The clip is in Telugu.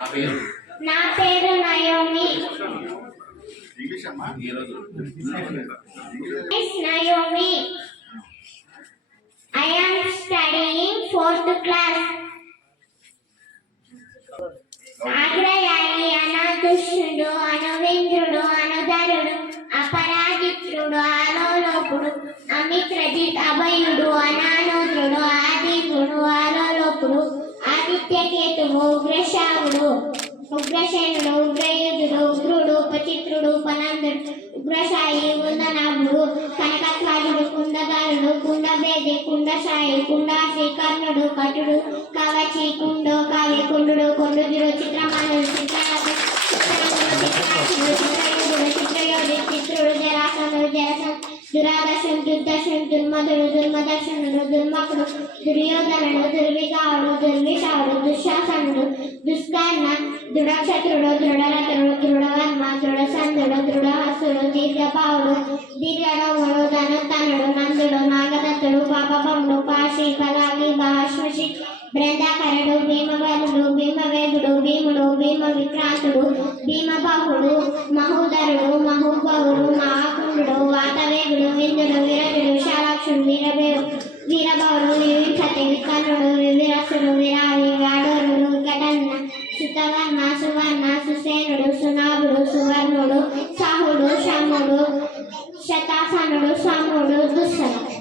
నా పేరు Naomi. Naomi. I am studying 4th class. అగ్రయాయి, అనాథుష్యుడు, అనువింద్రుడు, అనుధరుడు, అపరాజిత్రుడు, ఆలోలోపుడు, అమిత్రజిత్, అభయుడు, అనానోద్రుడు, ఆదిగుడు, ఆలోలోపుడు, ఆదిత్యకేతువు, ఉగ్రశావుడు, ఉగ్రసేనుడు, ఉగ్రయుధుడు, ఉగ్రుడు, ఉపచిత్రుడు, ఉపనందుడు, ఉగ్రశాయి, ఉందనాభుడు, కనకత్వాజుడు, కుందగారుడు, కుండభేది, కుండశాయి, కుండాసి, కర్ణుడు, కటుడు, కవచి, కుండో, కావి, కుండు, కొండుజుడు, చిత్రమానుడు, చిత్రయుధుడు, చిత్రయోధి, చిత్రుడు, జరాసనుడు, దురాదర్శుడు, దుర్దర్శుడు, దుర్మధుడు, దుర్మదర్శనుడు, దుర్మకుడు, దుర్యోధనుడు, దుర్విగావుడు, దుర్విషావుడు, దుశ్శాసనుడు, దుష్కర్ణ, దృఢక్షత్రుడు, దృఢరథుడు, దృఢవర్మ, దృఢసంధుడు, దృఢహస్తుడు, దీర్ఘపావుడు, దీర్ఘరోముడు, ధనుత్తనుడు, నందుడు, నాగదత్తుడు, పాపపముడు, పాశి, పలాగి, భాష్మషి, బృందాకరుడు, భీమబలుడు, భీమవేగుడు, భీముడు, భీమ విక్రాంతుడు, భీమబాహుడు, మహోదరుడు, మహోబవుడు, మహాకుండు, వాతవేగుడు, విందుడు, వీరజుడు, విశాలాక్షుడు, వీరభవుడు, వివింశతి, వికర్ణుడు, వివిరసుడు, విరావి, వాడోరుడు, వికటన్న, సుతవర్ణ, సువర్ణ, సుసేనుడు, సునాభుడు, సువర్ణుడు, సాహుడు, శముడు, శతాసనుడు, సముడు, దుస్సనుడు.